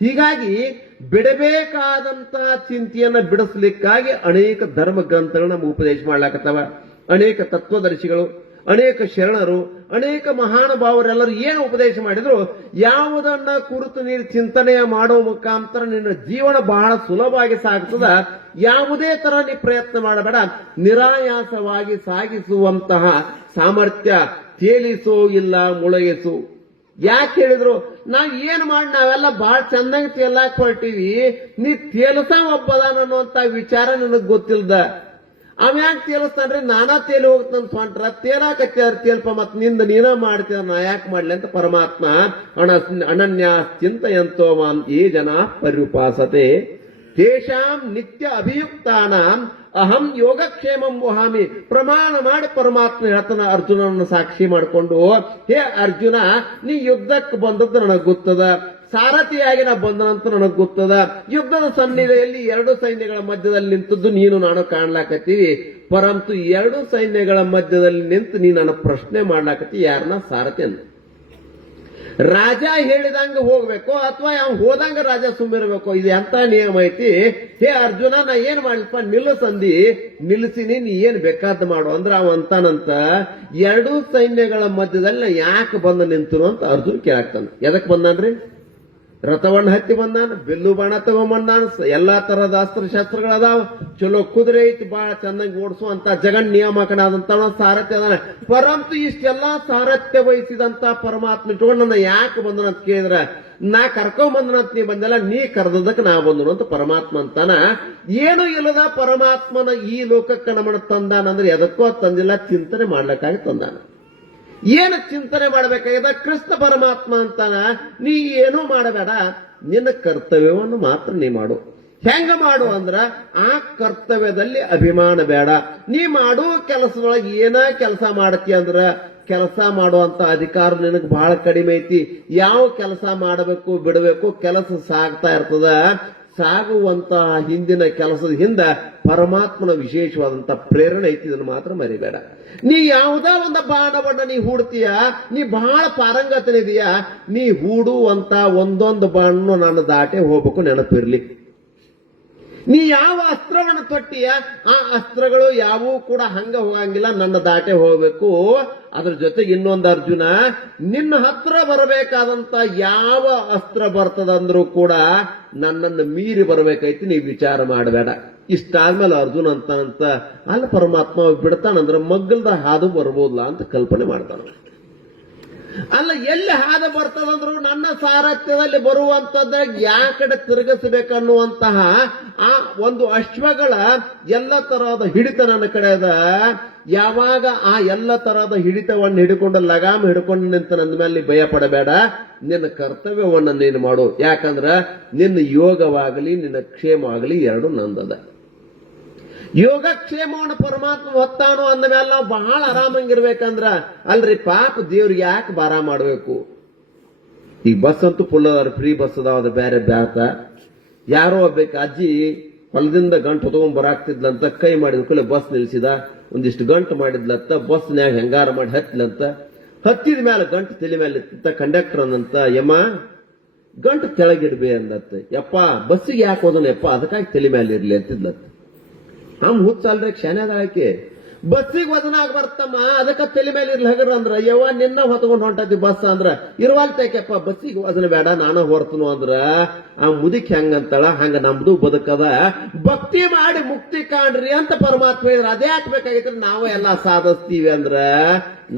ಹೀಗಾಗಿ ಬಿಡಬೇಕಾದಂತ ಚಿಂತೆಯನ್ನ ಬಿಡಿಸ್ಲಿಕ್ಕಾಗಿ ಅನೇಕ ಧರ್ಮ ಗ್ರಂಥಗಳನ್ನ ನಮ್ಗೆ ಉಪದೇಶ ಮಾಡ್ಲಾಕತ್ತವ. ಅನೇಕ ತತ್ವದರ್ಶಿಗಳು, ಅನೇಕ ಶರಣರು, ಅನೇಕ ಮಹಾನುಭಾವರೆಲ್ಲರೂ ಏನು ಉಪದೇಶ ಮಾಡಿದ್ರು, ಯಾವುದನ್ನ ಕುರಿತು ನೀನು ಚಿಂತನೆಯ ಮಾಡುವ ಮುಖಾಂತರ ನಿನ್ನ ಜೀವನ ಬಹಳ ಸುಲಭವಾಗಿ ಸಾಗುತ್ತದ, ಯಾವುದೇ ತರ ನೀ ಪ್ರಯತ್ನ ಮಾಡಬೇಡ, ನಿರಾಯಾಸವಾಗಿ ಸಾಗಿಸುವಂತಹ ಸಾಮರ್ಥ್ಯ ತೇಲಿಸೋ ಇಲ್ಲ ಮುಳುಗಿಸು. ಯಾಕೆ ಹೇಳಿದ್ರು, ನಾವ್ ಏನ್ ಮಾಡಿ ನಾವೆಲ್ಲ ಬಹಳ ಚಂದಂಗ್ ತೇಲಾಕ್ ಹೊರಟಿವಿ, ನೀ ತೇಲಸ ಒಬ್ಬದಾನ ಅನ್ನುವಂತ ವಿಚಾರ ನನಗ್ ಗೊತ್ತಿಲ್ದ. ಅವ್ಯಾಕ್ ತೇಲಿಸ್ತಾನ್ರಿ, ನಾನಾ ತೇಲಿ ಹೋಗ್ತಾನ ಸ್ವಂಟ್ರ ತೇಲಾಕತ್ಯಾರ ತೇಲ್ಪ ಮತ್ ನಿಂದ ನೀನ ಮಾಡ್ತೀರ ನಾ ಯಾಕೆ ಮಾಡ್ಲಿ ಅಂತ ಪರಮಾತ್ಮ ಅನನ್ಯ ಚಿಂತೆಯಂತೋ ಮಾಂ ಯೇ ಜನ ಪರ್ಯುಪಾಸತೆ ತೇಷಾಂ ನಿತ್ಯ ಅಭಿಯುಕ್ತಾನಾಂ ಅಹಂ ಯೋಗಕ್ಷೇಮಂ ವಹಾಮಿ. ಪ್ರಮಾಣ ಮಾಡಿ ಪರಮಾತ್ಮ ಹೇಳ್ತಾನ ಅರ್ಜುನನನ್ನು ಸಾಕ್ಷಿ ಮಾಡಿಕೊಂಡು, ಹೇ ಅರ್ಜುನ, ನೀ ಯುದ್ಧಕ್ಕೆ ಬಂದದ್ದು ನನಗ್ ಗೊತ್ತದ, ಸಾರಥಿಯಾಗಿ ನಾ ಬಂದನಂತ ನನಗ್ ಗೊತ್ತದ. ಯುದ್ಧದ ಸನ್ನಿಧಿಯಲ್ಲಿ ಎರಡು ಸೈನ್ಯಗಳ ಮಧ್ಯದಲ್ಲಿ ನಿಂತದ್ದು ನೀನು ನಾನು ಕಾಣ್ಲಾಕತ್ತೀವಿ, ಪರಂತು ಎರಡು ಸೈನ್ಯಗಳ ಮಧ್ಯದಲ್ಲಿ ನಿಂತು ನೀ ನನ್ನ ಪ್ರಶ್ನೆ ಮಾಡ್ಲಾಕತ್ತಿ, ಯಾರನ್ನ ಸಾರಥಿ ಅಂತ. ರಾಜ ಹೇಳಿದಂಗ ಹೋಗ್ಬೇಕು ಅಥವಾ ಅವ್ನು ಹೋದಂಗ ರಾಜ ಸುಮ್ಮಿರ್ಬೇಕು, ಇದು ಎಂತ ನಿಯಮ ಐತಿ? ಹೇ ಅರ್ಜುನ, ನಾ ಏನ್ ಮಾಡ್ಲಿಪ್ಪ, ನಿಲ್ಲಿಸಂದಿ ನಿಲ್ಲಿಸಿನಿ, ನೀ ಏನ್ ಬೇಕಾದ ಮಾಡು ಅಂದ್ರೆ ಅವ ಅಂತಾನಂತ, ಎರಡೂ ಸೈನ್ಯಗಳ ಮಧ್ಯದಲ್ಲಿ ನಾ ಯಾಕೆ ಬಂದ ನಿಂತನು ಅಂತ ಅರ್ಜುನ್ ಕೇಳಾಕ್ತಾನ. ಎದಕ್ ಬಂದಾನ್ರಿ? ರಥವನ್ನ ಹತ್ತಿ ಬಂದಾನ, ಬಿಲ್ಲು ಬಾಣ ತಗೊಂಬಂದಾನ, ಎಲ್ಲಾ ತರದ ಅಸ್ತ್ರಶಸ್ತ್ರಗಳದಾವ, ಚಲೋ ಕುದುರೆ ಐತಿ, ಬಹಳ ಚಂದಂಗಿ ಓಡಿಸುವಂತ ಜಗನ್ ನಿಯಾಮಕನಾದಂತ ಸಾರಥ್ಯ ಅದಾನ. ಪರಂತು ಇಷ್ಟೆಲ್ಲಾ ಸಾರಥ್ಯ ವಹಿಸಿದಂತ ಪರಮಾತ್ಮ ಇಟ್ಕೊಂಡು ನನ್ನ ಯಾಕೆ ಬಂದನಂತ ಕೇಳಿದ್ರ, ನಾ ಕರ್ಕೊಂಡ್ ಬಂದನಂತ ನೀ ಬಂದಲ್ಲ, ನೀ ಕರೆದದಕ್ಕೆ ನಾ ಬಂದನು ಅಂತ ಪರಮಾತ್ಮ ಅಂತಾನ. ಏನು ಇಲ್ಲದ ಪರಮಾತ್ಮನ ಈ ಲೋಕಕ್ಕೆ ನಮ್ಮನ್ನ ತಂದಾನಂದ್ರೆ ಎದಕ್ಕೋ ತಂದಿಲ್ಲ, ಚಿಂತನೆ ಮಾಡ್ಲಿಕ್ಕಾಗಿ ತಂದಾನ. ಏನು ಚಿಂತನೆ ಮಾಡಬೇಕಾಗಿದೆ? ಕೃಷ್ಣ ಪರಮಾತ್ಮ ಅಂತಾನ, ನೀ ಏನೂ ಮಾಡಬೇಡ, ನಿನ್ನ ಕರ್ತವ್ಯವನ್ನು ಮಾತ್ರ ನೀ ಮಾಡು. ಹೆಂಗ ಮಾಡು ಅಂದ್ರ, ಆ ಕರ್ತವ್ಯದಲ್ಲಿ ಅಭಿಮಾನ ಬೇಡ. ನೀ ಮಾಡೋ ಕೆಲಸದೊಳಗೆ ಏನ ಕೆಲಸ ಮಾಡತಿ ಅಂದ್ರ, ಕೆಲಸ ಮಾಡುವಂತ ಅಧಿಕಾರ ನಿನಗೆ ಬಹಳ ಕಡಿಮೆ ಐತಿ. ಯಾವ ಕೆಲಸ ಮಾಡಬೇಕು ಬಿಡಬೇಕು, ಕೆಲಸ ಸಾಗ್ತಾ ಇರ್ತದ. ಸಾಗುವಂತಹ ಹಿಂದಿನ ಕೆಲಸದ ಹಿಂದ ಪರಮಾತ್ಮನ ವಿಶೇಷವಾದಂತ ಪ್ರೇರಣೆ ಐತಿ, ಇದನ್ನು ಮಾತ್ರ ಮರಿಬೇಡ. ನೀ ಯಾವುದೋ ಒಂದು ಬಾಣವನ್ನ ನೀ ಹೂಡ್ತೀಯ, ನೀ ಬಹಳ ಪಾರಂಗತನಿದೀಯ, ನೀ ಹೂಡುವಂತ ಒಂದೊಂದು ಬಾಣನು ನನ್ನ ದಾಟೆ ಹೋಗ್ಬೇಕು, ನೆನಪಿರ್ಲಿ. ನೀ ಯಾವ ಅಸ್ತ್ರವನ್ನು ತೊಟ್ಟಿಯ, ಆ ಅಸ್ತ್ರಗಳು ಯಾವೂ ಕೂಡ ಹಂಗ ಹೋಗಂಗಿಲ್ಲ, ನನ್ನ ದಾಟೆ ಹೋಗ್ಬೇಕು. ಅದ್ರ ಜೊತೆಗೆ ಇನ್ನೊಂದು ಅರ್ಜುನ, ನಿನ್ನ ಹತ್ರ ಬರಬೇಕಾದಂತ ಯಾವ ಅಸ್ತ್ರ ಬರ್ತದಂದ್ರೂ ಕೂಡ ನನ್ನನ್ನು ಮೀರಿ ಬರಬೇಕೈತಿ, ನೀ ವಿಚಾರ ಮಾಡಬೇಡ. ಇಷ್ಟಾದ್ಮೇಲೆ ಅರ್ಜುನ್ ಅಂತ ಅಲ್ಲ ಪರಮಾತ್ಮ ಬಿಡ್ತಾನಂದ್ರೆ ಮಗ್ಗಲ್ದ ಹಾದು ಬರ್ಬೋದಲ್ಲ ಅಂತ ಕಲ್ಪನೆ ಮಾಡ್ತಾನ. ಅಲ್ಲ, ಎಲ್ಲಿ ಹಾದು ಬರ್ತದಂದ್ರು ನನ್ನ ಸಾರಥ್ಯದಲ್ಲಿ ಬರುವಂತದ್ದ ಯಾಕಡೆ ತಿರುಗಿಸಬೇಕನ್ನುವಂತಹ ಆ ಒಂದು ಅಶ್ವಗಳ ಎಲ್ಲ ತರಹದ ಹಿಡಿತ ನನ್ನ ಕಡೆ ಅದ. ಯಾವಾಗ ಆ ಎಲ್ಲ ತರಹದ ಹಿಡಿತವನ್ನು ಹಿಡ್ಕೊಂಡು ಲಗಾಮ ಹಿಡ್ಕೊಂಡು ನಿಂತ ನನ್ನ ಮೇಲೆ ಭಯ ಪಡಬೇಡ, ನಿನ್ನ ಕರ್ತವ್ಯವನ್ನು ನೀನು ಮಾಡು. ಯಾಕಂದ್ರ ನಿನ್ನ ಯೋಗವಾಗಲಿ ನಿನ್ನ ಕ್ಷೇಮವಾಗಲಿ ಎರಡು ನಂದದ. ಯೋಗಕ್ಷೇಮವನ್ನು ಪರಮಾತ್ಮ ಹೊತ್ತಾನೋ ಅಂದ ಮೇಲೆ ನಾವು ಬಹಳ ಆರಾಮಂಗಿರ್ಬೇಕಂದ್ರ, ಅಲ್ರಿ ಪಾಪ ದೇವ್ರಿಗೆ ಯಾಕೆ ಭಾರ ಮಾಡಬೇಕು? ಈಗ ಬಸ್ ಅಂತೂ ಫುಲ್ ಅದಾವ, ಫ್ರೀ ಬಸ್ ಅದಾವ, ಬೇರೆ ಬ್ಯಾತ. ಯಾರೋ ಒಬ್ಬಕ್ಕೆ ಅಜ್ಜಿ ಹೊಲದಿಂದ ಗಂಟು ಹೊತ್ಕೊಂಡ್ ಬರಾಕ್ತಿದ್ಲಂತ, ಕೈ ಮಾಡಿದ ಕೂಡಲೇ ಬಸ್ ನಿಲ್ಸಿದ, ಒಂದಿಷ್ಟು ಗಂಟು ಮಾಡಿದ್ಲಂತ, ಬಸ್ನ್ಯಾಗ ಹೆಂಗಾರ ಮಾಡಿ ಹತ್ತಿಲಂತ. ಹತ್ತಿದ ಮೇಲೆ ಗಂಟು ತಲೆ ಮೇಲೆ ಇತ್ತ. ಕಂಡಕ್ಟರ್ ಅಂದಂತ, ಯಮ್ಮ ಗಂಟು ಕೆಳಗಿಡ್ಬೇ ಅಂದತ್ತ. ಯಪ್ಪ ಬಸ್ಸಿಗೆ ಯಾಕೆ ಹೋದನ ಯಪ್ಪ, ಅದಕ್ಕಾಗಿ ತಲೆ ಮೇಲೆ ಇರ್ಲಿ ಅಂತಿದ್ಲತ್ತ. ಹಮ್ ಹುಚ್ಚಲ್ರಿ, ಕ್ಷಣ ಆಕೆ ಬಸ್ಸಿಗೆ ವಜನ ಆಗಿ ಬರ್ತಮ್ಮ, ಅದಕ್ಕೆ ತಲೆ ಮೇಲೆ ಇರ್ಲಿ ಹಗರ ಅಂದ್ರ, ಯವ್ವ ನಿನ್ನ ಹೊತ್ಕೊಂಡು ಹೊಂಟತಿ ಬಸ್ ಅಂದ್ರ, ಇರುವಲ್ತೈಕೆಪ್ಪ ಬಸ್ಸಿಗೆ ವಜನ ಬೇಡ ನಾನ ಹೊರ್ತನು ಅಂದ್ರ, ಆ ಮುದಿಕ್ ಹೆಂಗಂತಾಳ ಹಂಗ ನಮ್ದು ಬದುಕದ. ಭಕ್ತಿ ಮಾಡಿ ಮುಕ್ತಿ ಕಾಣ್ರಿ ಅಂತ ಪರಮಾತ್ಮ ಹೇಳಿದ್ರ, ಅದೇ ಹಾಕ್ಬೇಕಾಗಿದ್ರೆ ನಾವು ಎಲ್ಲಾ ಸಾಧಿಸ್ತೀವಿ ಅಂದ್ರ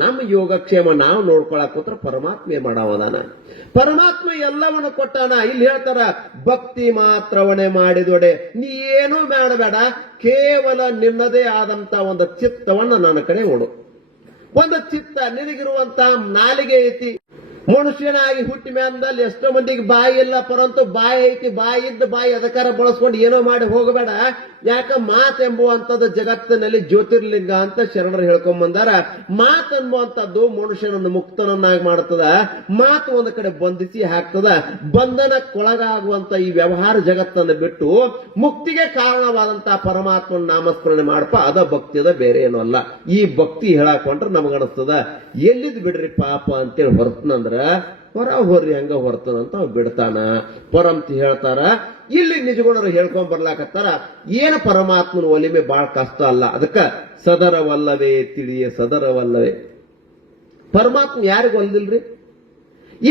ನಮ್ಮ ಯೋಗಕ್ಷೇಮ ನಾವು ನೋಡ್ಕೊಳಕ್ ಕೂತ್ರ ಪರಮಾತ್ಮ ಏನ್ ಮಾಡಾವದಾನ? ಪರಮಾತ್ಮ ಎಲ್ಲವನ್ನು ಕೊಟ್ಟಾನ. ಇಲ್ಲಿ ಹೇಳ್ತಾರ, ಭಕ್ತಿ ಮಾತ್ರವನ್ನೇ ಮಾಡಿದೊಡೆ, ನೀ ಏನೂ ಮಾಡಬೇಡ, ಕೇವಲ ನಿನ್ನದೇ ಆದಂತ ಒಂದು ಚಿತ್ತವನ್ನ ನನ್ನ ಕಡೆ ನೋಡು. ಒಂದು ಚಿತ್ತ ನಿನಗಿರುವಂತ ನಾಲಿಗೆ ಐತಿ. ಮನುಷ್ಯನಾಗಿ ಹುಟ್ಟಿ ಮೇಂದಲ್ಲಿ ಎಷ್ಟೋ ಮಂದಿಗೆ ಬಾಯಿ ಇಲ್ಲ, ಪರಂತು ಬಾಯಿ ಐತಿ. ಬಾಯಿ ಇದ್ದ ಬಾಯಿ ಅದಕ್ಕಾರ ಬಳಸ್ಕೊಂಡು ಏನೋ ಮಾಡಿ ಹೋಗಬೇಡ. ಯಾಕ ಮಾತೆಂಬುವಂಥದ್ದು ಜಗತ್ತಿನಲ್ಲಿ ಜ್ಯೋತಿರ್ಲಿಂಗ ಅಂತ ಶರಣರು ಹೇಳ್ಕೊಂಡ್ ಬಂದಾರ. ಮಾತೆಂಬುವಂಥದ್ದು ಮನುಷ್ಯನನ್ನು ಮುಕ್ತನನ್ನಾಗಿ ಮಾಡ್ತದ. ಮಾತು ಒಂದು ಕಡೆ ಬಂಧಿಸಿ ಹಾಕ್ತದ. ಬಂಧನಕ್ಕೊಳಗಾಗುವಂತ ಈ ವ್ಯವಹಾರ ಜಗತ್ತನ್ನು ಬಿಟ್ಟು ಮುಕ್ತಿಗೆ ಕಾರಣವಾದಂತಹ ಪರಮಾತ್ಮನ ನಾಮಸ್ಮರಣೆ ಮಾಡಪ್ಪ, ಅದ ಭಕ್ತಿ ಅದ, ಬೇರೆ ಏನೂ ಅಲ್ಲ. ಈ ಭಕ್ತಿ ಹೇಳಾಕೊಂಡ್ರೆ ನಮಗನಿಸ್ತದ ಎಲ್ಲಿದ್ ಬಿಡ್ರಿ ಪಾಪ ಅಂತೇಳಿ ಹೊರತನಂದ್ರ ಹೊರ ಹೊರ್ರಿ ಹೆಂಗ ಹೊರ್ತದಂತ ಅವ್ ಬಿಡ್ತಾನ. ಪರಂತಿ ಹೇಳ್ತಾರ. ಇಲ್ಲಿ ನಿಜಗುಣರು ಹೇಳ್ಕೊಂಡ್ ಬರ್ಲಾಕತ್ತಾರ, ಏನು ಪರಮಾತ್ಮನ ಒಲಿಮೆ ಬಹಳ ಕಷ್ಟ ಅಲ್ಲ, ಅದಕ್ಕ ಸದರವಲ್ಲವೇ ತಿಳಿಯ ಸದರವಲ್ಲವೇ. ಪರಮಾತ್ಮ ಯಾರಿಗೂ ಒಲ್ದಿಲ್ರಿ?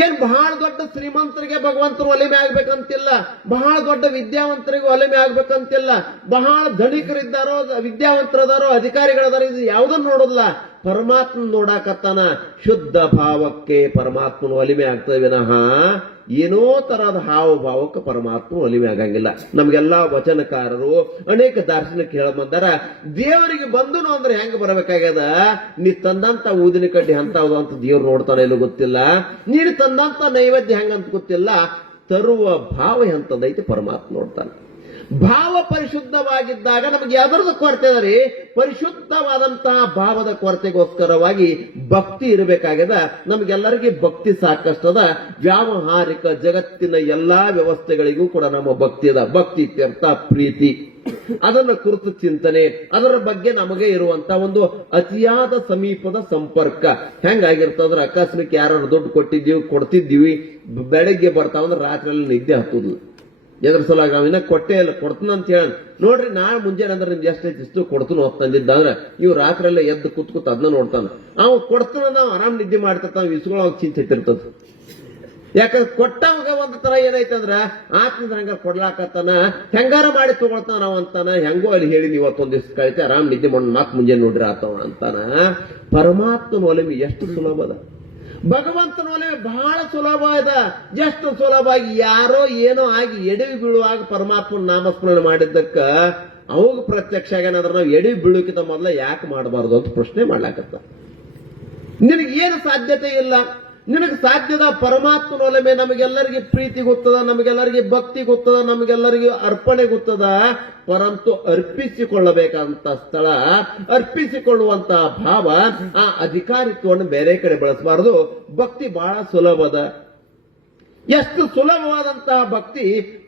ಏನ್ ಬಹಳ ದೊಡ್ಡ ಶ್ರೀಮಂತರಿಗೆ ಭಗವಂತರು ಒಲಿಮೆ ಆಗ್ಬೇಕಂತಿಲ್ಲ, ಬಹಳ ದೊಡ್ಡ ವಿದ್ಯಾವಂತರಿಗೆ ಒಲಿಮೆ ಆಗ್ಬೇಕಂತಿಲ್ಲ, ಬಹಳ ಧನಿಕರಿದ್ದಾರೋ ವಿದ್ಯಾವಂತರದಾರೋ ಅಧಿಕಾರಿಗಳದಾರೋ ಇದು ಯಾವುದನ್ನು ನೋಡೋದಿಲ್ಲ. ಪರಮಾತ್ಮ ನೋಡಾಕತ್ತಾನ. ಶುದ್ಧ ಭಾವಕ್ಕೆ ಪರಮಾತ್ಮನ ಒಲಿಮೆ ಆಗ್ತದೆ ವಿನಃ ಏನೋ ತರಹದ ಹಾವ ಭಾವಕ್ಕೆ ಪರಮಾತ್ಮ ಒಲಿಮೆ ಆಗಂಗಿಲ್ಲ. ನಮ್ಗೆಲ್ಲಾ ವಚನಕಾರರು ಅನೇಕ ದಾರ್ಶನಿಕ ಹೇಳಬಂದಾರ, ದೇವರಿಗೆ ಬಂದನು ಅಂದ್ರೆ ಹೆಂಗ ಬರಬೇಕಾಗ್ಯದ, ನೀ ತಂದಂತ ಊದಿನ ಕಡ್ಡಿ ಅಂತವ್ದು ಅಂತ ದೇವ್ರು ನೋಡ್ತಾನೆ ಎಲ್ಲೂ ಗೊತ್ತಿಲ್ಲ, ನೀನು ತಂದಂತ ನೈವೇದ್ಯ ಹೆಂಗಂತ ಗೊತ್ತಿಲ್ಲ, ತರುವ ಭಾವ ಎಂತದೈತಿ ಪರಮಾತ್ಮ ನೋಡ್ತಾನೆ. ಭಾವ ಪರಿಶುದ್ಧವಾಗಿದ್ದಾಗ ನಮಗೆ ಯಾವ್ದಾರದ ಕೊರತೆ ಅದ ರೀ? ಪರಿಶುದ್ಧವಾದಂತಹ ಭಾವದ ಕೊರತೆಗೋಸ್ಕರವಾಗಿ ಭಕ್ತಿ ಇರಬೇಕಾಗ್ಯದ. ನಮಗೆಲ್ಲರಿಗೆ ಭಕ್ತಿ ಸಾಕಷ್ಟದ. ವ್ಯಾವಹಾರಿಕ ಜಗತ್ತಿನ ಎಲ್ಲಾ ವ್ಯವಸ್ಥೆಗಳಿಗೂ ಕೂಡ ನಮ್ಮ ಭಕ್ತಿ ಅದ. ಭಕ್ತಿ ಇತ್ಯರ್ಥ ಪ್ರೀತಿ, ಅದನ್ನ ಕುರಿತು ಚಿಂತನೆ, ಅದರ ಬಗ್ಗೆ ನಮಗೆ ಇರುವಂತ ಒಂದು ಅತಿಯಾದ ಸಮೀಪದ ಸಂಪರ್ಕ ಹೆಂಗಾಗಿರ್ತಂದ್ರೆ, ಅಕಸ್ಮಾತ್ ಯಾರು ದುಡ್ಡು ಕೊಡ್ತಿದ್ದೀವಿ, ಬೆಳಗ್ಗೆ ಬರ್ತಾವಂದ್ರೆ ರಾತ್ರಿ ನಿದ್ದೆ ಹತ್ತುದು. ಎದ್ರ ಸಲಾಗ ಇನ್ನ ಕೊಟ್ಟೆ ಇಲ್ಲ, ಕೊಡ್ತನಂತ ಹೇಳ ನೋಡ್ರಿ, ನಾಳೆ ಮುಂಜಾನೆ ಅಂದ್ರೆ ನಿಮ್ಗೆ ಎಷ್ಟೈತಿ ಇಷ್ಟು ಕೊಡ್ತನು ಹೋಗ್ತಂದಿದ್ದ ಅಂದ್ರೆ ಇವ್ ರಾತ್ರಿ ಎಲ್ಲ ಎದ್ದು ಕೂತ್ ಅದನ್ನ ನೋಡ್ತಾನ. ಅವ್ ಕೊಡ್ತಾನ, ನಾವು ಆರಾಮ್ ನಿದ್ದೆ ಮಾಡ್ತಿರ್ತಾವ, ಇಸ್ಕೊಳ್ಳೋ ಚಿಂತೆ ಇರ್ತದ. ಯಾಕಂದ್ರೆ ಕೊಟ್ಟವಾಗ ಒಂದ್ ತರ ಏನೈತಂದ್ರ ಆತ್ಮದ ಹಂಗ ಕೊಡ್ಲಾಕತ್ತಾನ, ಹೆಂಗಾರ ಮಾಡಿ ತಗೊಳ್ತಾನ ನಾವ್ ಅಂತಾನ. ಹೆಂಗೋ ಅಲ್ಲಿ ಹೇಳಿ ಇವತ್ತೊಂದ್ ದಿವ್ಸ ಕಳಿತೆ ಆರಾಮ್ ನಿದ್ದೆ ಮಾಡಿ ಮಾತ್ ಮುಂಜಾನೆ ನೋಡ್ರಿ ಆತವ ಅಂತಾನ. ಪರಮಾತ್ಮನ ಒಲಿಮೆ ಎಷ್ಟು ಸುಲಭ ಅದ, ಭಗವಂತನ ಒಲಿಮೆ ಬಹಳ ಸುಲಭ ಅದ. ಎಷ್ಟು ಸುಲಭವಾಗಿ ಯಾರೋ ಏನೋ ಆಗಿ ಎಡವಿ ಬೀಳುವಾಗ ಪರಮಾತ್ಮನ ನಾಮಸ್ಮರಣೆ ಮಾಡಿದ್ದಕ್ಕ ಅವಾಗ ಪ್ರತ್ಯಕ್ಷ ಆಗ್ಯಾನಂದ್ರೆ ನಾವು ಎಡವಿ ಬೀಳೋಕ್ಕಿಂತ ಮೊದಲ ಯಾಕೆ ಮಾಡಬಾರ್ದು ಅಂತ ಪ್ರಶ್ನೆ ಮಾಡ್ಲಾಕತ್ತ. ನಿನಗೇನು ಸಾಧ್ಯತೆ ಇಲ್ಲ, ನಿನಗೆ ಸಾಧ್ಯದ ಪರಮಾತ್ಮನ ಒಲಿಮೆ. ನಮಗೆಲ್ಲರಿಗೆ ಪ್ರೀತಿ ಗೊತ್ತದ, ನಮಗೆಲ್ಲರಿಗೆ ಭಕ್ತಿ ಗೊತ್ತದ, ನಮಗೆಲ್ಲರಿಗೂ ಅರ್ಪಣೆ ಗೊತ್ತದ. ಪರಂತು ಅರ್ಪಿಸಿಕೊಳ್ಳಬೇಕಂತ ಸ್ಥಳ, ಅರ್ಪಿಸಿಕೊಳ್ಳುವಂತಹ ಭಾವ, ಆ ಅಧಿಕಾರಿತ್ವವನ್ನು ಬೇರೆ ಕಡೆ ಬಳಸಬಾರದು. ಭಕ್ತಿ ಬಹಳ ಸುಲಭದ. ಎಷ್ಟು ಸುಲಭವಾದಂತಹ ಭಕ್ತಿ,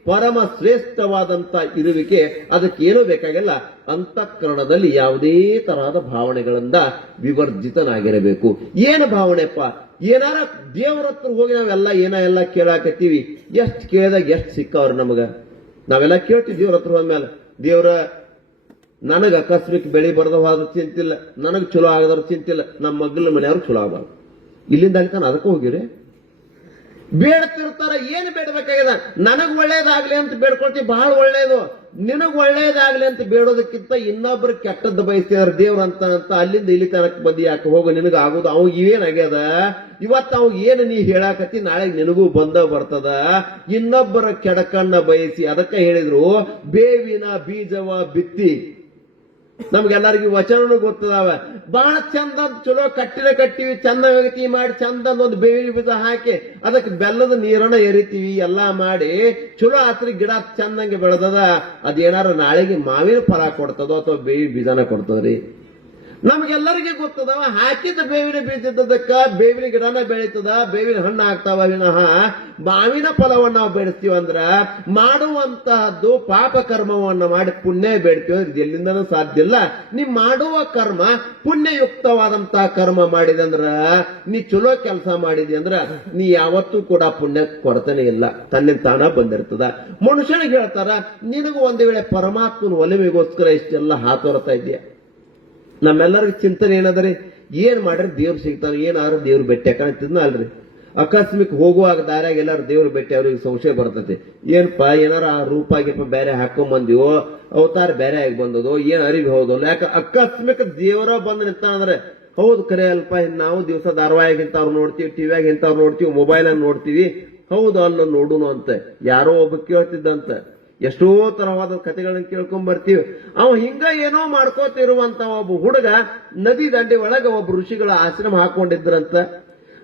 ಪರಮ ಶ್ರೇಷ್ಠವಾದಂತ ಇರುವಿಕೆ. ಅದಕ್ಕೇನೂ ಬೇಕಾಗಿಲ್ಲ, ಅಂತಃಕರಣದಲ್ಲಿ ಯಾವುದೇ ತರಹದ ಭಾವನೆಗಳಿಂದ ವಿವರ್ಜಿತನಾಗಿರಬೇಕು. ಏನು ಭಾವನೆಪ್ಪ? ಏನಾರ ದೇವರ ಹತ್ರ ಹೋಗಿ ನಾವೆಲ್ಲ ಎಲ್ಲ ಕೇಳಾಕತ್ತೀವಿ, ಎಷ್ಟು ಕೇಳಿದಾಗ ಎಷ್ಟು ಸಿಕ್ಕವ್ರ ನಮಗ. ನಾವೆಲ್ಲ ಕೇಳ್ತೀವಿ ದೇವ್ರ ಹತ್ರ ಹೋದ್ಮೇಲೆ, ದೇವ್ರ ನನಗ ಅಕಸ್ಮಿಕ್ ಬೆಳಿ ಬರದವಾದ ಚಿಂತಿಲ್ಲ, ನನಗ್ ಚಲೋ ಆಗದ್ರ ಚಿಂತಿಲ್ಲ, ನಮ್ಮ ಮಗ್ಲ ಮನೆಯವ್ರು ಚಲೋ ಆಗಬಾರ್ದು. ಇಲ್ಲಿಂದ ಆಗ್ತಾನೆ ಅದಕ್ಕೂ ಹೋಗಿರಿ ಬೇಡ್ತಿರ್ತಾರ. ಏನು ಬೇಡಬೇಕಾಗ್ಯದ? ನನಗ್ ಒಳ್ಳೇದಾಗ್ಲಿ ಅಂತ ಬೇಡ್ಕೊಳ್ತೀವಿ, ಬಹಳ ಒಳ್ಳೇದು. ನಿನಗ್ ಒಳ್ಳೇದಾಗ್ಲಿ ಅಂತ ಬೇಡೋದಕ್ಕಿಂತ ಇನ್ನೊಬ್ರು ಕೆಟ್ಟದ್ದು ಬಯಸ್ತಿದಾರೆ ದೇವ್ರ ಅಂತ ಅಲ್ಲಿಂದ ಇಲ್ಲಿ ತನಕ ಬಂದಿ ಯಾಕೆ ಹೋಗು, ನಿನಗ ಆಗೋದು. ಅವ್ ಏನಾಗ್ಯದ ಇವತ್ತು ಅವ್ ಏನು ನೀ ಹೇಳಾಕತ್ತಿ, ನಾಳೆ ನಿನಗೂ ಬಂದ ಬರ್ತದ. ಇನ್ನೊಬ್ಬರ ಕೆಡಕನ್ನ ಬಯಸಿ, ಅದಕ್ಕೆ ಹೇಳಿದ್ರು ಬೇವಿನ ಬೀಜವ ಬಿತ್ತಿ. ನಮ್ಗೆಲ್ಲರಿಗೂ ವಚನನು ಗೊತ್ತದಾವ. ಬಹಳ ಚಂದ ಚಲೋ ಕಟ್ಟಿವಿ, ಚಂದ ವ್ಯಕ್ತಿ ಮಾಡಿ ಚಂದ ಒಂದು ಬೇವಿನ ಬೀಜ ಹಾಕಿ ಅದಕ್ಕೆ ಬೆಲ್ಲದ ನೀರನ್ನ ಎರಿತೀವಿ, ಎಲ್ಲಾ ಮಾಡಿ ಚಲೋ ಆತ್ರಿ ಗಿಡ ಚಂದಂಗೆ ಬೆಳೆದದ. ಅದೇನಾರು ನಾಳೆಗೆ ಮಾವಿನ ಫಲ ಕೊಡ್ತದೋ ಅಥವಾ ಬೇವಿನ ಬೀಜನ ಕೊಡ್ತದ್ರಿ? ನಮ್ಗೆಲ್ಲರಿಗೆ ಗೊತ್ತದವ. ಹಾಕಿದ ಬೇವಿನ ಬೀಜದಕ್ಕ ಬೇವಿನ ಗಿಡನ ಬೆಳೀತದ, ಬೇವಿನ ಹಣ್ಣು ಆಗ್ತಾವ ವಿನಃ ಮಾವಿನ ಫಲವನ್ನ ನಾವು ಬೆಳೆಸ್ತೀವಂದ್ರ ಮಾಡುವಂತಹದ್ದು ಪಾಪ ಕರ್ಮವನ್ನ ಮಾಡಿ ಪುಣ್ಯ ಬೇಡ್ತೀವಿ ಅಂದ್ರೆ ಎಲ್ಲಿಂದನೂ ಸಾಧ್ಯ ಇಲ್ಲ. ನೀ ಮಾಡುವ ಕರ್ಮ ಪುಣ್ಯಯುಕ್ತವಾದಂತಹ ಕರ್ಮ ಮಾಡಿದಂದ್ರ, ನೀ ಚಲೋ ಕೆಲಸ ಮಾಡಿದಿ ಅಂದ್ರ ನೀ ಯಾವತ್ತೂ ಕೂಡ ಪುಣ್ಯ ಕೊರತೆನೇ ಇಲ್ಲ, ತನ್ನಿಂದ ತಾನ ಬಂದಿರ್ತದ. ಮನುಷ್ಯನಿಗೆ ಹೇಳ್ತಾರ, ನಿನಗೂ ಒಂದು ವೇಳೆ ಪರಮಾತ್ಮನ ಒಲಿಮೆಗೋಸ್ಕರ ಇಷ್ಟೆಲ್ಲ ಹಾತೊರತಾ ಇದೆಯಾ? ನಮ್ಮೆಲ್ಲರಿಗೂ ಚಿಂತನೆ ಏನದರಿ, ಏನ್ ಮಾಡ್ರಿ ದೇವ್ರು ಸಿಗ್ತಾನ, ಏನಾದ್ರು ದೇವ್ರು ಭೇಟಿ ಹಾಕಂತಿದ್ನ ಅಲ್ರಿ. ಅಕಸ್ಮಿಕ್ ಹೋಗುವಾಗ ದಾರ್ಯಾಗ ಎಲ್ಲಾರು ದೇವ್ರು ಭೇಟಿ ಅವ್ರಿಗೆ ಸಂಶಯ ಬರ್ತೈತಿ. ಏನಪ್ಪ ಏನಾರ ಆ ರೂಪ ಗೀಪ ಬೇರೆ ಹಾಕೊಂಡ್ ಬಂದಿವೋ, ಅವತಾರ ಬೇರೆ ಆಗಿ ಬಂದದೋ, ಏನ್ ಅರಿವಿ ಹೌದಲ್ಲ. ಯಾಕೆ ಅಕಸ್ಮಿಕ್ ದೇವರ ಬಂದ್ ನಿಂತ ಅಂದ್ರೆ ಹೌದು ಖರೆ ಅಲ್ಪ, ನಾವು ದಿವಸ ಧಾರಾವಾಹಿಗೆ ಇಂಥವ್ರು ನೋಡ್ತೀವಿ, ಟಿವಿಯಾಗ ಇಂಥವ್ರು ನೋಡ್ತೀವಿ, ಮೊಬೈಲ್ ಅನ್ನು ನೋಡ್ತೀವಿ, ಹೌದು ಅಲ್ಲ ನೋಡುನು ಅಂತ ಯಾರೋ ಒಬ್ಬ ಕೇಳ್ತಿದ್ದಂತ. ಎಷ್ಟೋ ತರವಾದ ಕಥೆಗಳನ್ನ ಕೇಳ್ಕೊಂಡ್ ಬರ್ತೀವಿ. ಅವ ಹಿಂಗ ಏನೋ ಮಾಡ್ಕೋತಿರುವಂತ ಒಬ್ಬ ಹುಡುಗ ನದಿ ದಂಡೆ ಒಳಗ ಒಬ್ಬ ಋಷಿಗಳ ಆಶ್ರಮ ಹಾಕೊಂಡಿದ್ರಂತ.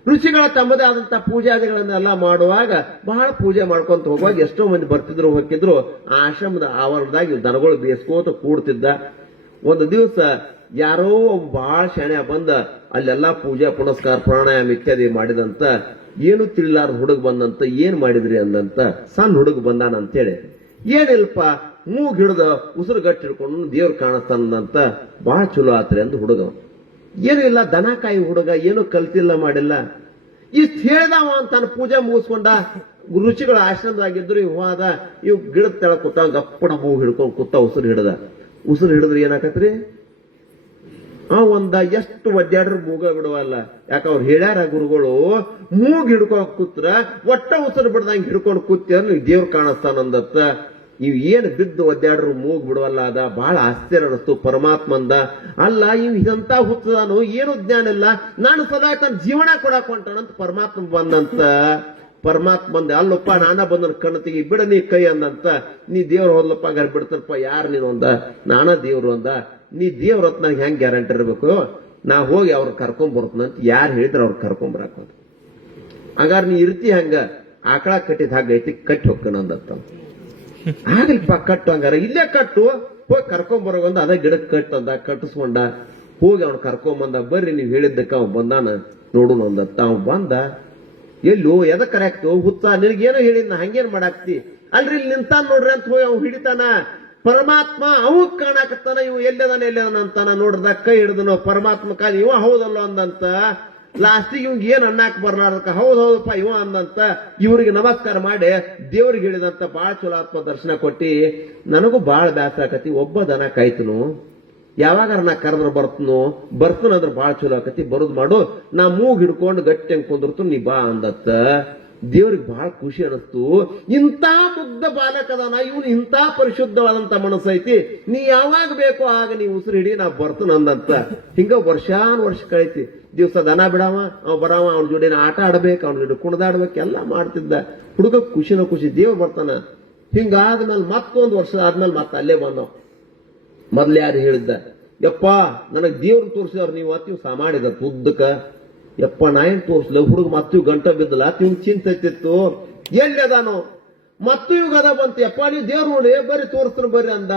ಋಷಿಗಳ ತಮ್ಮದೇ ಆದಂತ ಪೂಜಾದಿಗಳನ್ನೆಲ್ಲ ಮಾಡುವಾಗ ಬಹಳ ಪೂಜೆ ಮಾಡ್ಕೊಂತ ಹೋಗುವಾಗ ಎಷ್ಟೋ ಮಂದಿ ಬರ್ತಿದ್ರು ಹೋಗಿದ್ರು. ಆ ಆಶ್ರಮದ ಆವರಣದಾಗಿ ದನಗಳು ಬೇಯಿಸ್ಕೋತ ಕೂಡ್ತಿದ್ದ. ಒಂದು ದಿವಸ ಯಾರೋ ಒಬ್ಬ ಬಹಳ ಶಾಣೆ ಬಂದ ಅಲ್ಲೆಲ್ಲಾ ಪೂಜಾ ಪುನಸ್ಕಾರ ಪ್ರಾಣಾಯಾಮ ಇತ್ಯಾದಿ ಮಾಡಿದಂತ. ಏನು ತಿಳಿಲಾರ್ದ ಹುಡುಗ ಬಂದಂತ, ಏನ್ ಮಾಡಿದ್ರಿ ಅಂದಂತ. ಸಣ್ಣ ಹುಡುಗ ಬಂದಾನಂತೇಳಿ, ಏನಿಲ್ಪ ಮೂಗ್ ಹಿಡ್ದ ಉಸಿರು ಗಟ್ಟಿ ಹಿಡ್ಕೊಂಡು ದೇವ್ರು ಕಾಣಿಸ್ತಾನಂತ. ಬಹಳ ಚಲೋ ಆತ್ರಿ ಅಂದ ಹುಡುಗ. ಏನು ಇಲ್ಲ, ದನ ಕಾಯಿ ಹುಡುಗ, ಏನು ಕಲ್ತಿಲ್ಲ ಮಾಡಿಲ್ಲ. ಇಷ್ಟ ಹೇಳ್ದಾವ ಅಂತಾನ ಪೂಜೆ ಮುಗಿಸ್ಕೊಂಡ. ರುಚಿಗಳ ಆಶ್ರಮದಾಗಿದ್ರು ಇವ್ ಹೋದ, ಇವ್ ಗಿಡದ ತೆಳ ಕೂತ ಗಪ್ಪಣ ಮೂಗು ಹಿಡ್ಕೊಂಡ್ ಕೂತ ಉಸಿರು ಹಿಡಿದ್ರೆ ಏನಾಕತ್ರಿ, ಎಷ್ಟು ಒದ್ದಾಡ್ರ ಮೂಗ ಬಿಡುವಲ್ಲ. ಯಾಕ ಅವ್ರು ಹೇಳ್ಯಾರ ಗುರುಗಳು, ಮೂಗ್ ಹಿಡ್ಕೊಂಡ್ ಕೂತ್ರ ಒಟ್ಟ ಉಸಿರು ಬಿಡ್ದಂಗ್ ಹಿಡ್ಕೊಂಡ್ ಕೂತ ದೇವ್ರ ಕಾಣಿಸ್ತಾನಂದತ್ತ. ಇವ್ ಏನ್ ಬಿದ್ದು ಒದ್ದಾಡ್ರು ಮೂಗ್ ಬಿಡುವಲ್ಲ. ಅದ ಬಹಳ ಆಶ್ಚರ್ಯ ಅನಿಸ್ತು ಪರಮಾತ್ಮಂದ. ಅಲ್ಲ ಇವ್ ಇದಂತ ಹುಚ್ಚದಾನು, ಏನು ಜ್ಞಾನ ಇಲ್ಲ, ನಾನು ಸದಾ ತನ್ನ ಜೀವನ ಕೊಡಾಕ್ ಹೊಂಟಾನಂತ ಪರಮಾತ್ಮ ಬಂದಂತ. ಪರಮಾತ್ಮ ಬಂದ, ಅಲ್ಲಪ್ಪ ನಾನ ಬಂದ ಕಣ್ಣು ತೆಗಿ ಬಿಡ ನೀ ಕೈ ಅಂದಂತ. ನೀ ದೇವ್ರ ಹೋದ್ಲಪ್ಪ ಹಂಗಾರ ಬಿಡ್ತಾರಪ್ಪ, ಯಾರು ನೀನು ಅಂದ. ನಾನ ದೇವ್ರು ಅಂದ. ನೀ ದೇವ್ರ ಹೊತ್ ನಂಗೆ ಹೆಂಗ್ ಗ್ಯಾರಂಟಿ ಇರ್ಬೇಕು, ನಾ ಹೋಗಿ ಅವ್ರ ಕರ್ಕೊಂಡ್ ಬರ್ತನಂತ ಯಾರು ಹೇಳಿದ್ರ ಅವ್ರ ಕರ್ಕೊಂಡ್ ಬರಾಕ. ಹಂಗಾರ ನೀ ಇರ್ತಿ ಹಂಗ ಆಕಳ ಕಟ್ಟಿದ ಹಾಗೈತಿ, ಕಟ್ಟಿ ಹೋಗ್ಕನಂದತ್ತ. ಆಗ್ಲಿಪ್ಪ ಕಟ್ಟು, ಹಂಗಾರ ಇಲ್ಲೇ ಕಟ್ಟು, ಹೋಗಿ ಕರ್ಕೊಂಡ್ ಬರೋಗಂದ. ಅದ ಗಿಡಕ್ ಕಟ್ಟಂದ, ಕಟ್ಟಿಸ್ಕೊಂಡ ಹೋಗಿ ಅವ್ನ ಕರ್ಕೊಂಬಂದ. ಬರ್ರಿ ನೀವ್ ಹೇಳಿದ್ದಕ್ಕ ಅವ್ ಬಂದಾನ ನೋಡು ಅಂದತ್ತ. ಅವ್ ಬಂದ, ಎಲ್ಲೋ ಎದಕ್ ಕರೆಕ್ಟು ಹುತ್ತ, ನಿನಗೇನೋ ಹೇಳಿದ್ನ ಹಂಗೇನ್ ಮಾಡಾಕ್ತಿ, ಅಲ್ರಿ ಇಲ್ಲಿ ನಿಂತಾನ ನೋಡ್ರಿ ಅಂತ ಹೋಗಿ ಅವ್ ಹಿಡಿತಾನ. ಪರಮಾತ್ಮ ಅವಕ್ ಕಾಣಾಕತ್ತಾನ, ಇವ್ ಎಲ್ಲದಾನ ಅಂತಾನ. ನೋಡ್ದ ಕೈ ಹಿಡಿದನು ಪರಮಾತ್ಮ ಕಾಲ, ಇವ ಹೌದಲ್ಲ ಅಂದಂತ. ಲಾಸ್ಟಿಗೆ ಇವಂಗ ಏನ್ ಅನ್ನಾಕ್ ಬರ್ಲಾರ್ದಕ್ಕ ಹೌದಪ್ಪ ಇವ ಅಂದಂತ. ಇವ್ರಿಗೆ ನಮಸ್ಕಾರ ಮಾಡಿ ದೇವ್ರಿಗೆ ಹೇಳಿದಂತ. ಬಾಳ ಚಲೋ ಆತ್ಮ ದರ್ಶನ ಕೊಟ್ಟಿ, ನನಗೂ ಬಾಳ ಬ್ಯಾಸ ಆಕತಿ, ಒಬ್ಬ ದನ ಕಾಯ್ತನು, ಯಾವಾಗಾರ ನಾ ಕರೆದ್ರ ಬರ್ತನಂದ್ರ ಬಾಳ ಚಲೋ ಆಕತಿ, ಬರೋದ್ ಮಾಡು, ನಾ ಮೂಗ್ ಹಿಡ್ಕೊಂಡು ಗಟ್ಟಿ ಹಂಗ್ ಕುಂದಿರ್ತು, ನೀ ಬಾ ಅಂದತ್ತ. ದೇವ್ರಿಗೆ ಬಹಳ ಖುಷಿ ಅನಿಸ್ತು. ಇಂಥ ಮುಗ್ಧ ಬಾಲಕದನ ಇವನು, ಇಂಥ ಪರಿಶುದ್ಧವಾದಂತ ಮನಸ್ಸೈತಿ, ನೀ ಯಾವಾಗ ಬೇಕೋ ಆಗ ನೀ ಉಸಿರು ಹಿಡಿ, ನಾ ಬರ್ತನಂದಂತ. ಹಿಂಗ ವರ್ಷ ಕಳೀತಿ. ದಿವಸ ದನ ಬಿಡವ, ಅವ್ ಬರವ, ಅವನ ಜೋಡಿನ ಆಟ ಆಡ್ಬೇಕು, ಅವನ ಜೋಡಿ ಕುಣದಾಡ್ಬೇಕು, ಎಲ್ಲ ಮಾಡ್ತಿದ್ದ. ಹುಡುಗ ಖುಷಿ ದೇವ್ರು ಬರ್ತಾನ. ಹಿಂಗಾದ್ಮೇಲೆ ಮತ್ತೊಂದು ವರ್ಷ ಆದ್ಮೇಲೆ ಮತ್ತೆ ಅಲ್ಲೇ ಬಂದವ್. ಮೊದ್ಲು ಯಾರು ಹೇಳಿದ್ದ, ಯಪ್ಪ ನನಗ್ ದೇವ್ರು ತೋರಿಸಿದವ್ರು ನೀವು ಅತ್ತೀವ್ ಸಾಮಾಡಿದ ಉದ್ದಕ್ಕ. ಯಪ್ಪ ನಾ ಏನ್ ತೋರ್ಸ್ಲ, ಹುಡುಗ ಮತ್ತೂ ಗಂಟ ಬಿದ್ದಲ್ಲ, ತಿಂಗ್ ಚಿಂತಿತ್ತು, ಎಲ್ಲಿ ಅದಾನು ಮತ್ತೂ ಇವಾಗ ಅದ ಬಂತು. ಯಪ್ಪ ನೀವು ದೇವ್ರು ನೋಡಿ ಬರ್ರಿ ತೋರಿಸ್ತಾನ ಬರ್ರಿ ಅಂದ.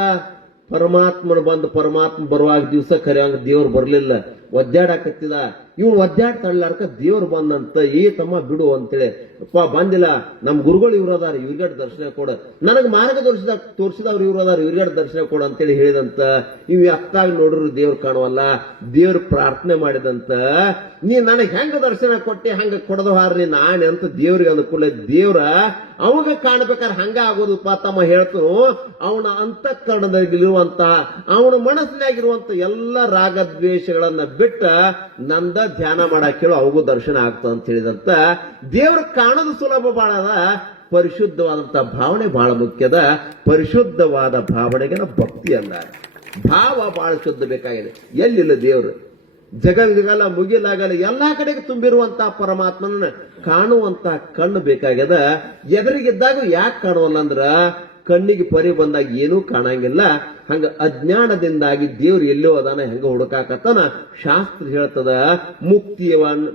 ಪರಮಾತ್ಮನ ಬಂದು, ಪರಮಾತ್ಮ ಬರುವಾಗ ದಿವ್ಸ ಕರೆಯಂಗ ದೇವ್ರು ಬರ್ಲಿಲ್ಲ, ಒದ್ದಾಡಕತ್ತಿದ. ಇವ್ ಒದ್ದಾಡ್ ತಳ್ಳಾರ್ಕ ದೇವ್ರು ಬಂದಂತ. ಏ ತಮ್ಮ ಬಿಡು ಅಂತೇಳಿ, ಅಪ್ಪ ಬಂದಿಲ್ಲ, ನಮ್ ಗುರುಗಳು ಇವ್ರು ಅದಾರ, ಇವ್ರಿಗಡ್ ದರ್ಶನ ಕೊಡ, ನನಗ್ ಮಾರ್ಗದರ್ಶನ ತೋರಿಸಿದವ್ರು ಇವ್ರು ಅದಾರ, ಇವ್ರಿಗಡ್ ದರ್ಶನ ಕೊಡ ಅಂತೇಳಿ ಹೇಳಿದಂತ. ಇವ್ ಅತ್ತಾಗಿ ನೋಡ್ರು ದೇವ್ರು ಕಾಣವಲ್ಲ. ದೇವ್ರ ಪ್ರಾರ್ಥನೆ ಮಾಡಿದಂತ, ನೀ ನನಗ್ ಹೆಂಗ ದರ್ಶನ ಕೊಟ್ಟಿ ಹಂಗ ಕೊಡದ ಹಾರ್ರಿ ನಾಣೆ ಅಂತ ದೇವ್ರಿಗೆ ಅನುಕೂಲ. ದೇವ್ರ ಅವಾಗ ಕಾಣ್ಬೇಕಾದ್ರೆ ಹಂಗ ಆಗೋದಪ್ಪ ತಮ್ಮ ಹೇಳ್ತನು. ಅವನ ಅಂತಃಕರಣದಲ್ಲಿರುವಂತ, ಅವನ ಮನಸ್ಸಿನಾಗಿರುವಂತ ಎಲ್ಲ ರಾಗದ್ವೇಷಗಳನ್ನ ಬಿಟ್ಟ ನಂದ ಧ್ಯಾನ ಮಾಡಾಕ್ ಹೇಳು, ಅವಗೂ ದರ್ಶನ ಆಗ್ತದ ಅಂತ ಹೇಳಿದಂತ. ದೇವ್ರ ಕಾಣೋದು ಸುಲಭ ಬಾಳ ಅದ, ಪರಿಶುದ್ಧವಾದಂತ ಭಾವನೆ ಬಹಳ ಮುಖ್ಯದ. ಪರಿಶುದ್ಧವಾದ ಭಾವನೆಗೆ ಭಕ್ತಿ ಅಲ್ಲ, ಭಾವ ಬಹಳ ಶುದ್ಧ ಬೇಕಾಗಿದೆ. ಎಲ್ಲಿಲ್ಲ ದೇವ್ರು, ಜಗಲ್ಲ ಮುಗಿಲಾಗಲ್ಲ, ಎಲ್ಲಾ ಕಡೆಗೆ ತುಂಬಿರುವಂತ ಪರಮಾತ್ಮನ ಕಾಣುವಂತ ಕಣ್ಣು ಬೇಕಾಗ್ಯದ. ಎದುರಿಗಿದ್ದಾಗ ಯಾಕೆ ಕಾಣುವಲ್ಲ ಅಂದ್ರ, ಕಣ್ಣಿಗೆ ಪರಿ ಬಂದಾಗ ಏನೂ ಕಾಣಂಗಿಲ್ಲ. ಹಂಗ ಅಜ್ಞಾನದಿಂದಾಗಿ ದೇವ್ರು ಎಲ್ಲೋ ಅದಾನ ಹೆಂಗ ಹುಡುಕಾಕತ್ತಾನ. ಶಾಸ್ತ್ರ ಹೇಳ್ತದ,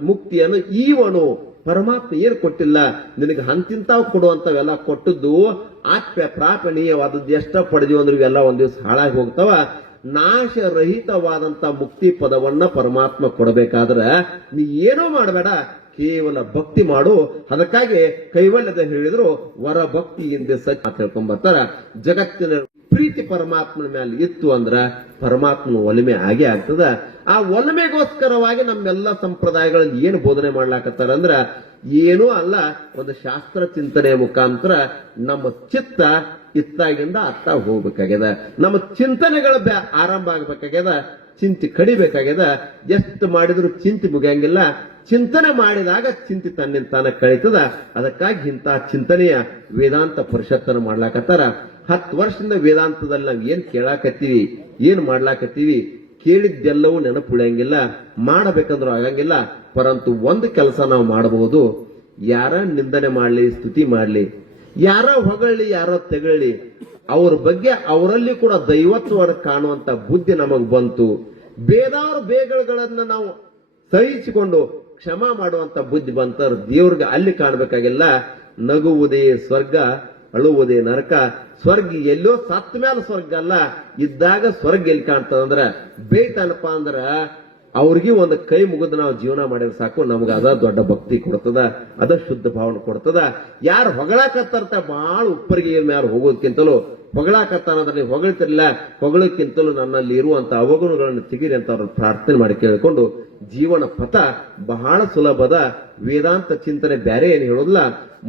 ಮುಕ್ತಿಯನ್ನು ಈವನು ಪರಮಾತ್ಮ ಏನ್ ಕೊಟ್ಟಿಲ್ಲ ನಿನಗೆ, ಹಂತಿಂತಾವ್ ಕೊಡುವಂತವೆಲ್ಲ ಕೊಟ್ಟದ್ದು ಆಪ್ಯ ಪ್ರಾಪಣೀಯವಾದದ್ದು. ಎಷ್ಟ ಪಡೆದಿವಿ ಅಂದ್ರೆ ಇವೆಲ್ಲ ಒಂದ್ ದಿವಸ ಹಾಳಾಗಿ ಹೋಗ್ತಾವ. ನಾಶರಹಿತವಾದಂತ ಮುಕ್ತಿ ಪದವನ್ನ ಪರಮಾತ್ಮ ಕೊಡಬೇಕಾದ್ರ ನೀ ಏನೋ ಮಾಡಬೇಡ, ಕೇವಲ ಭಕ್ತಿ ಮಾಡು. ಅದಕ್ಕಾಗಿ ಕೈವಲ್ಯದ ಹೇಳಿದ್ರು ವರ ಭಕ್ತಿಯಿಂದ ಸತ್ಯ ತಿಳ್ಕೊಂಡ್ಬರ್ತಾರ. ಜಗತ್ತಿನ ಪ್ರೀತಿ ಪರಮಾತ್ಮನ ಮೇಲೆ ಇತ್ತು ಅಂದ್ರ ಪರಮಾತ್ಮನ ಒಲಿಮೆ ಆಗೇ ಆಗ್ತದ. ಆ ಒಲಿಮೆಗೋಸ್ಕರವಾಗಿ ನಮ್ಮೆಲ್ಲ ಸಂಪ್ರದಾಯಗಳಲ್ಲಿ ಏನು ಬೋಧನೆ ಮಾಡ್ಲಾಕತ್ತಾರ ಅಂದ್ರ ಏನೂ ಅಲ್ಲ, ಒಂದು ಶಾಸ್ತ್ರ ಚಿಂತನೆಯ ಮುಖಾಂತರ ನಮ್ಮ ಚಿತ್ತ ಇತ್ತಾಗಿಂದ ಅತ್ತ ಹೋಗ್ಬೇಕಾಗ್ಯದ. ನಮ್ಮ ಚಿಂತನೆಗಳ ಆರಂಭ ಆಗ್ಬೇಕಾಗ್ಯದ, ಚಿಂತೆ ಕಡಿಬೇಕಾಗ್ಯದ. ಎಷ್ಟು ಮಾಡಿದ್ರು ಚಿಂತೆ ಮುಗಿಯಂಗಿಲ್ಲ, ಚಿಂತನೆ ಮಾಡಿದಾಗ ಚಿಂತೆ ತನ್ನಿಂತಾನ ಕಳೀತದ. ಅದಕ್ಕಾಗಿ ಇಂಥ ಚಿಂತನೆಯ ವೇದಾಂತ ಪರಿಷತ್ತನ್ನು ಮಾಡ್ಲಾಕತ್ತಾರ. 10 ವರ್ಷದಿಂದ ವೇದಾಂತದಲ್ಲಿ ನಾವ್ ಏನ್ ಕೇಳಾಕತ್ತೀವಿ, ಏನ್ ಮಾಡ್ಲಾಕತ್ತೀವಿ, ಕೇಳಿದ್ದೆಲ್ಲವೂ ನೆನಪುಳಿಯಂಗಿಲ್ಲ, ಮಾಡಬೇಕಂದ್ರೂ ಆಗಂಗಿಲ್ಲ. ಪರಂತು ಒಂದು ಕೆಲಸ ನಾವು ಮಾಡಬಹುದು, ಯಾರ ನಿಂದನೆ ಮಾಡ್ಲಿ, ಸ್ತುತಿ ಮಾಡ್ಲಿ, ಯಾರ ಹೊಗಳಿ, ಯಾರೋ ತೆಗಳಿ, ಅವ್ರ ಬಗ್ಗೆ ಅವರಲ್ಲಿ ಕೂಡ ದೈವತ್ವವನ್ನು ಕಾಣುವಂತ ಬುದ್ಧಿ ನಮಗ್ ಬಂತು. ಬೇಗಳನ್ನ ನಾವು ಸಹಿಸಿಕೊಂಡು ಕ್ಷಮಾ ಮಾಡುವಂತ ಬುದ್ಧಿ ಬಂತ. ದೇವ್ರಿಗೆ ಅಲ್ಲಿ ಕಾಣಬೇಕಾಗಿಲ್ಲ. ನಗುವುದೇ ಸ್ವರ್ಗ, ಅಳುವುದೇ ನರಕ. ಸ್ವರ್ಗ ಎಲ್ಲೋ ಸತ್ತ ಮೇಲೆ ಸ್ವರ್ಗ ಅಲ್ಲ, ಇದ್ದಾಗ ಸ್ವರ್ಗ ಎಲ್ಲಿ ಕಾಣ್ತದಂದ್ರ, ಬೇಯ್ತಾನಪ್ಪ ಅಂದ್ರ ಅವ್ರಿಗೆ ಒಂದು ಕೈ ಮುಗಿದು ನಾವು ಜೀವನ ಮಾಡಿದ್ರೆ ಸಾಕು, ನಮ್ಗೆ ಅದ ದೊಡ್ಡ ಭಕ್ತಿ ಕೊಡ್ತದ, ಅದ ಶುದ್ಧ ಭಾವನೆ ಕೊಡ್ತದ. ಯಾರು ಹೊಗಳಾಕತ್ತಾರ ಬಹಳ ಉಪ್ಪರಿಗೆ ಯಾರು ಹೋಗೋದಕ್ಕಿಂತಲೂ ಹೊಗಳಾಕತ್ತಾನದ್ರಲ್ಲಿ ಹೊಗಳ್ತಿರ್ಲಿಲ್ಲ, ಹೊಗಳಕ್ಕಿಂತಲೂ ನನ್ನಲ್ಲಿ ಇರುವಂತ ಅವಗುಣಗಳನ್ನು ತೆಗೀರಿ ಅಂತ ಅವ್ರನ್ನ ಪ್ರಾರ್ಥನೆ ಮಾಡಿ ಕೇಳಿಕೊಂಡು ಜೀವನ ಪಥ ಬಹಳ ಸುಲಭದ. ವೇದಾಂತ ಚಿಂತನೆ ಬೇರೆ ಏನು ಹೇಳೋದಿಲ್ಲ,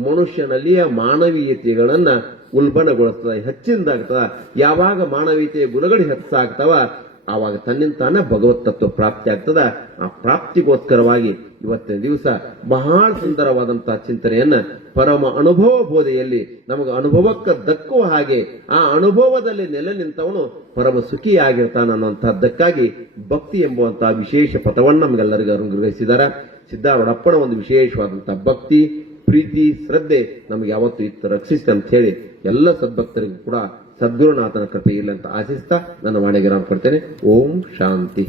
ಮನುಷ್ಯನಲ್ಲಿಯ ಮಾನವೀಯತೆಗಳನ್ನ ಉಲ್ಬಣಗೊಳಿಸ್ತದ, ಹೆಚ್ಚಿಂದಾಗ್ತದ. ಯಾವಾಗ ಮಾನವೀಯತೆಯ ಗುಣಗಳು ಹೆಚ್ಚಾಗ್ತವ ಆವಾಗ ತನ್ನಿಂತಾನ ಭಗವತ್ ತತ್ವ ಪ್ರಾಪ್ತಿ ಆಗ್ತದ. ಆ ಪ್ರಾಪ್ತಿಗೋಸ್ಕರವಾಗಿ ಇವತ್ತಿನ ದಿವಸ ಬಹಳ ಸುಂದರವಾದಂತಹ ಚಿಂತನೆಯನ್ನ ಪರಮ ಅನುಭವ ಬೋಧೆಯಲ್ಲಿ ನಮಗೆ ಅನುಭವಕ್ಕೆ ದಕ್ಕುವ ಹಾಗೆ ಆ ಅನುಭವದಲ್ಲಿ ನೆಲೆ ನಿಂತವನು ಪರಮ ಸುಖಿಯಾಗಿರ್ತಾನ ಅನ್ನುವಂತಹದ್ದಕ್ಕಾಗಿ ಭಕ್ತಿ ಎಂಬುವಂತಹ ವಿಶೇಷ ಪಥವನ್ನು ನಮಗೆಲ್ಲರಿಗೂ ಅನುಗ್ರಹಿಸಿದ್ದಾರೆ. ಸಿದ್ದಾರೂಢಪ್ಪನ ಒಂದು ವಿಶೇಷವಾದಂತಹ ಭಕ್ತಿ, ಪ್ರೀತಿ, ಶ್ರದ್ಧೆ ನಮಗೆ ಯಾವತ್ತೂ ಇತ್ತು ರಕ್ಷಿಸಿ ಅಂತ ಹೇಳಿ ಎಲ್ಲ ಸದ್ಭಕ್ತರಿಗೂ ಕೂಡ ಸದ್ಗುರುನಾಥನ ಕೃಪೆ ಇಲ್ಲ ಅಂತ ಆಶಿಸ್ತಾ ನನ್ನ ವಾಣಿಗೆ ನಾನು ಕೊಡ್ತೇನೆ. ಓಂ ಶಾಂತಿ.